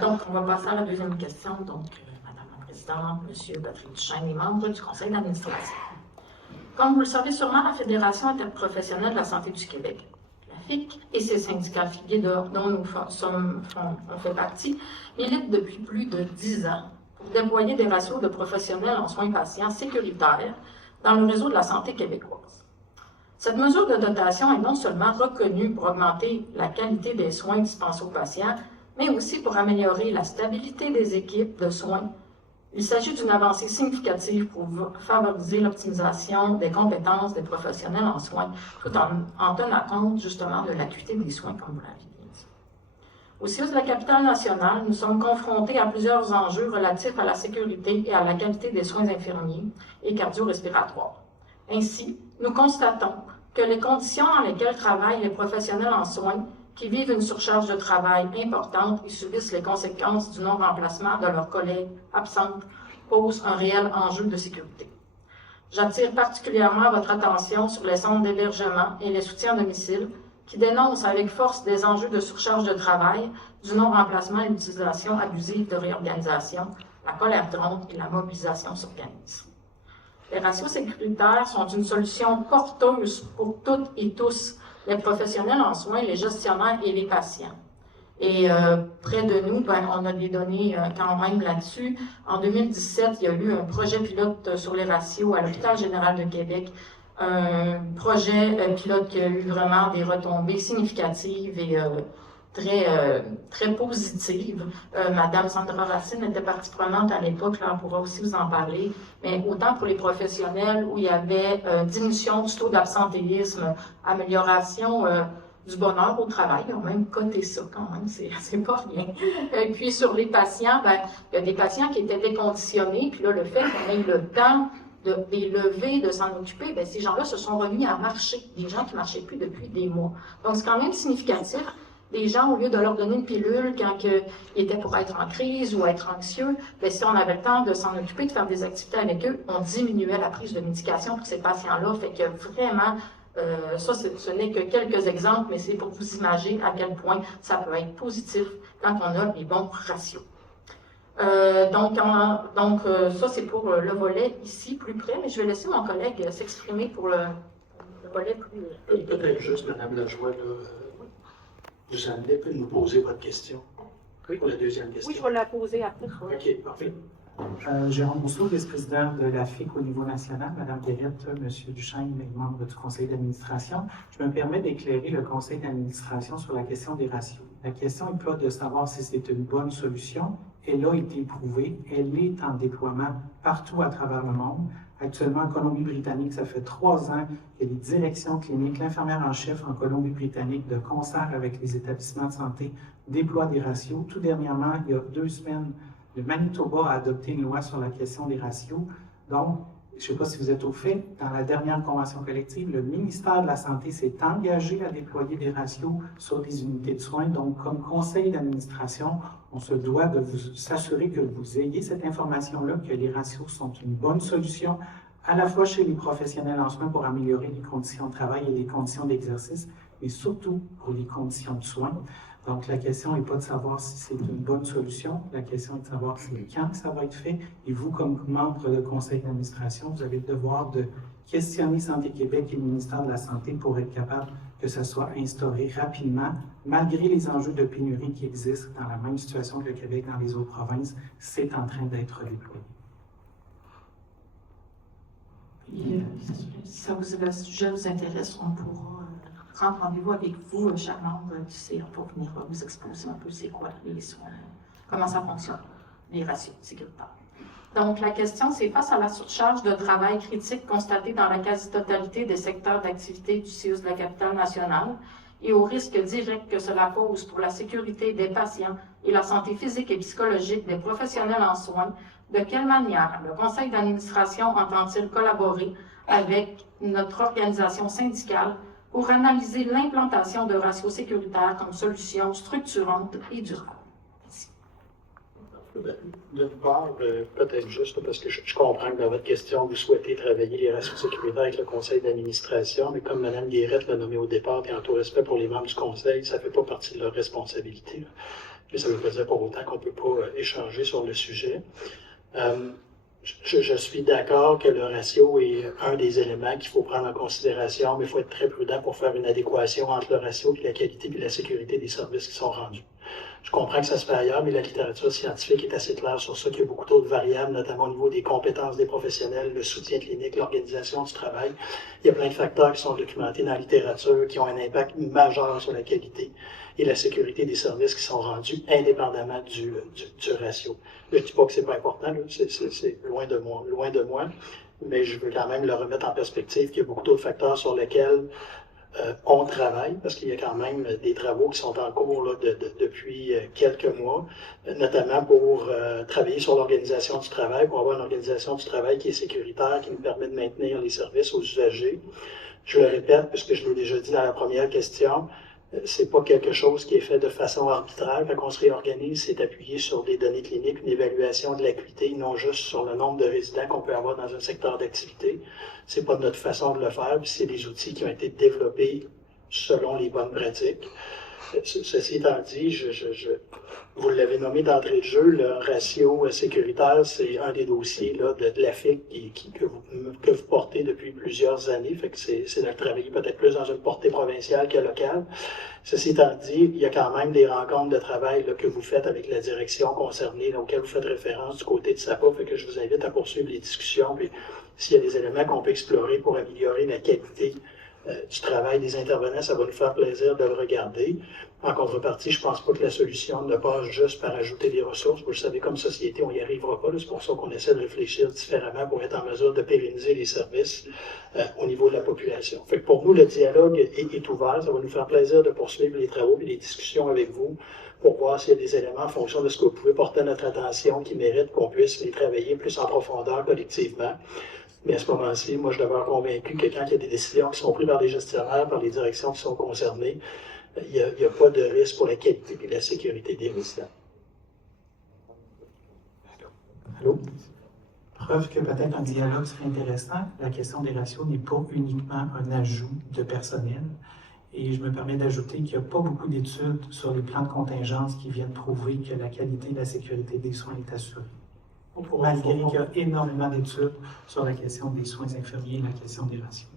Donc, on va passer à la deuxième question. Donc, Madame la Présidente, Monsieur Patrick Duchesne, les membres du Conseil d'administration. Comme vous le savez sûrement, la Fédération interprofessionnelle de la santé du Québec, la FIC, et ses syndicats affiliés dont nous on fait partie, militent depuis plus de 10 ans pour déployer des ratios de professionnels en soins patients sécuritaires dans le réseau de la santé québécoise. Cette mesure de dotation est non seulement reconnue pour augmenter la qualité des soins dispensés aux patients, mais aussi pour améliorer la stabilité des équipes de soins. Il s'agit d'une avancée significative pour favoriser l'optimisation des compétences des professionnels en soins, tout en tenant compte justement de l'acuité des soins, comme vous l'avez bien dit. Au CIUS de la capitale nationale, nous sommes confrontés à plusieurs enjeux relatifs à la sécurité et à la qualité des soins infirmiers et cardio-respiratoires. Ainsi, nous constatons que les conditions dans lesquelles travaillent les professionnels en soins qui vivent une surcharge de travail importante et subissent les conséquences du non-remplacement de leurs collègues absentes posent un réel enjeu de sécurité. J'attire particulièrement votre attention sur les centres d'hébergement et les soutiens à domicile qui dénoncent avec force des enjeux de surcharge de travail, du non-remplacement et l'utilisation abusive de réorganisation, la colère drone et la mobilisation s'organisent. Les ratios sécuritaires sont une solution porteuse pour toutes et tous, les professionnels en soins, les gestionnaires et les patients. Et près de nous, on a des données quand même là-dessus. En 2017, il y a eu un projet pilote sur les ratios à l'Hôpital général de Québec, un projet pilote qui a eu vraiment des retombées significatives et très positive. Madame Sandra Racine était partie prenante à l'époque, là, on pourra aussi vous en parler, mais autant pour les professionnels où il y avait diminution du taux d'absentéisme, amélioration du bonheur au travail, ils ont même coté ça quand même, c'est pas rien. Et puis sur les patients, il y a des patients qui étaient déconditionnés, puis là, le fait qu'on ait le temps de les lever, de s'en occuper, ces gens-là se sont remis à marcher, des gens qui ne marchaient plus depuis des mois. Donc c'est quand même significatif. Des gens, au lieu de leur donner une pilule quand ils étaient pour être en crise ou être anxieux, si on avait le temps de s'en occuper, de faire des activités avec eux, on diminuait la prise de médication pour ces patients-là. Fait que vraiment, ça, ce n'est que quelques exemples, mais c'est pour vous imaginer à quel point ça peut être positif quand on a les bons ratios. Ça, c'est pour le volet ici, plus près, mais je vais laisser mon collègue s'exprimer pour le volet plus... Peut-être juste, Madame Lajoie, vous allez nous poser votre question. Oui, pour la deuxième question. Oui, je vais la poser après. OK, parfait. Jérôme Rousseau, vice-président de la FIC au niveau national, Madame Guérette, Monsieur Duchesne, les membres du conseil d'administration. Je me permets d'éclairer le conseil d'administration sur la question des ratios. La question n'est pas de savoir si c'est une bonne solution. Elle a été prouvée. Elle est en déploiement partout à travers le monde. Actuellement, en Colombie-Britannique, ça fait 3 ans que les directions cliniques, l'infirmière en chef en Colombie-Britannique, de concert avec les établissements de santé, déploient des ratios. Tout dernièrement, il y a 2 semaines, le Manitoba a adopté une loi sur la question des ratios. Donc, je ne sais pas si vous êtes au fait, dans la dernière convention collective, le ministère de la Santé s'est engagé à déployer des ratios sur les unités de soins. Donc, comme conseil d'administration, on se doit de s'assurer que vous ayez cette information-là, que les ratios sont une bonne solution, à la fois chez les professionnels en soins pour améliorer les conditions de travail et les conditions d'exercice, mais surtout pour les conditions de soins. Donc, la question n'est pas de savoir si c'est une bonne solution, la question est de savoir quand ça va être fait. Et vous, comme membre du conseil d'administration, vous avez le devoir de questionner Santé Québec et le ministère de la Santé pour être capable que ça soit instauré rapidement, malgré les enjeux de pénurie qui existent dans la même situation que le Québec dans les autres provinces, c'est en train d'être déployé. Puis, si le sujet vous intéresse, on pourra prendre rendez-vous avec vous, chaque membre du CA, pour venir vous exposer un peu c'est quoi les soins, comment ça fonctionne, les ratios sécuritaires. Donc, la question, c'est face à la surcharge de travail critique constatée dans la quasi-totalité des secteurs d'activité du CIUS de la capitale nationale et au risque direct que cela pose pour la sécurité des patients et la santé physique et psychologique des professionnels en soins, de quelle manière le conseil d'administration entend-il collaborer avec notre organisation syndicale pour analyser l'implantation de ratios sécuritaires comme solution structurante et durable? D'une part, peut-être juste parce que je comprends que dans votre question, vous souhaitez travailler les ratios sécuritaires avec le conseil d'administration, mais comme Mme Guérette l'a nommé au départ, et en tout respect pour les membres du conseil, ça ne fait pas partie de leur responsabilité. Mais ça ne veut pas dire pour autant qu'on ne peut pas échanger sur le sujet. Je suis d'accord que le ratio est un des éléments qu'il faut prendre en considération, mais il faut être très prudent pour faire une adéquation entre le ratio et la qualité et la sécurité des services qui sont rendus. Je comprends que ça se fait ailleurs, mais la littérature scientifique est assez claire sur ça, qu'il y a beaucoup d'autres variables, notamment au niveau des compétences des professionnels, le soutien clinique, l'organisation du travail. Il y a plein de facteurs qui sont documentés dans la littérature qui ont un impact majeur sur la qualité et la sécurité des services qui sont rendus indépendamment du ratio. Je ne dis pas que c'est pas important, c'est loin de moi, mais je veux quand même le remettre en perspective qu'il y a beaucoup d'autres facteurs sur lesquels on travaille, parce qu'il y a quand même des travaux qui sont en cours là, depuis quelques mois, notamment pour travailler sur l'organisation du travail, pour avoir une organisation du travail qui est sécuritaire, qui nous permet de maintenir les services aux usagers. Je le répète, puisque je l'ai déjà dit dans la première question, c'est pas quelque chose qui est fait de façon arbitraire. Quand on se réorganise, c'est appuyé sur des données cliniques, une évaluation de l'acuité, non juste sur le nombre de résidents qu'on peut avoir dans un secteur d'activité. C'est pas notre façon de le faire, puis c'est des outils qui ont été développés selon les bonnes pratiques. Ceci étant dit, vous l'avez nommé d'entrée de jeu, le ratio sécuritaire, c'est un des dossiers là, de l'AFIC que vous portez depuis plusieurs années. Fait que c'est de travailler peut-être plus dans une portée provinciale que locale. Ceci étant dit, il y a quand même des rencontres de travail là, que vous faites avec la direction concernée, là, auxquelles vous faites référence du côté de SAPA. Fait que je vous invite à poursuivre les discussions. Puis, s'il y a des éléments qu'on peut explorer pour améliorer la qualité du travail des intervenants, ça va nous faire plaisir de le regarder. En contrepartie, je ne pense pas que la solution ne passe juste par ajouter des ressources. Vous le savez, comme société, on n'y arrivera pas. C'est pour ça qu'on essaie de réfléchir différemment pour être en mesure de pérenniser les services au niveau de la population. Fait que pour nous, le dialogue est ouvert. Ça va nous faire plaisir de poursuivre les travaux et les discussions avec vous pour voir s'il y a des éléments en fonction de ce que vous pouvez porter à notre attention qui méritent qu'on puisse les travailler plus en profondeur collectivement. Mais à ce moment-ci, moi, je demeure convaincu que quand il y a des décisions qui sont prises par les gestionnaires, par les directions qui sont concernées, il n'y a pas de risque pour la qualité et la sécurité des résidents. Allô? Preuve que peut-être un dialogue serait intéressant. La question des ratios n'est pas uniquement un ajout de personnel. Et je me permets d'ajouter qu'il n'y a pas beaucoup d'études sur les plans de contingence qui viennent prouver que la qualité et la sécurité des soins est assurée. Malgré qu'il y a énormément d'études sur la question des soins infirmiers et la question des ratios.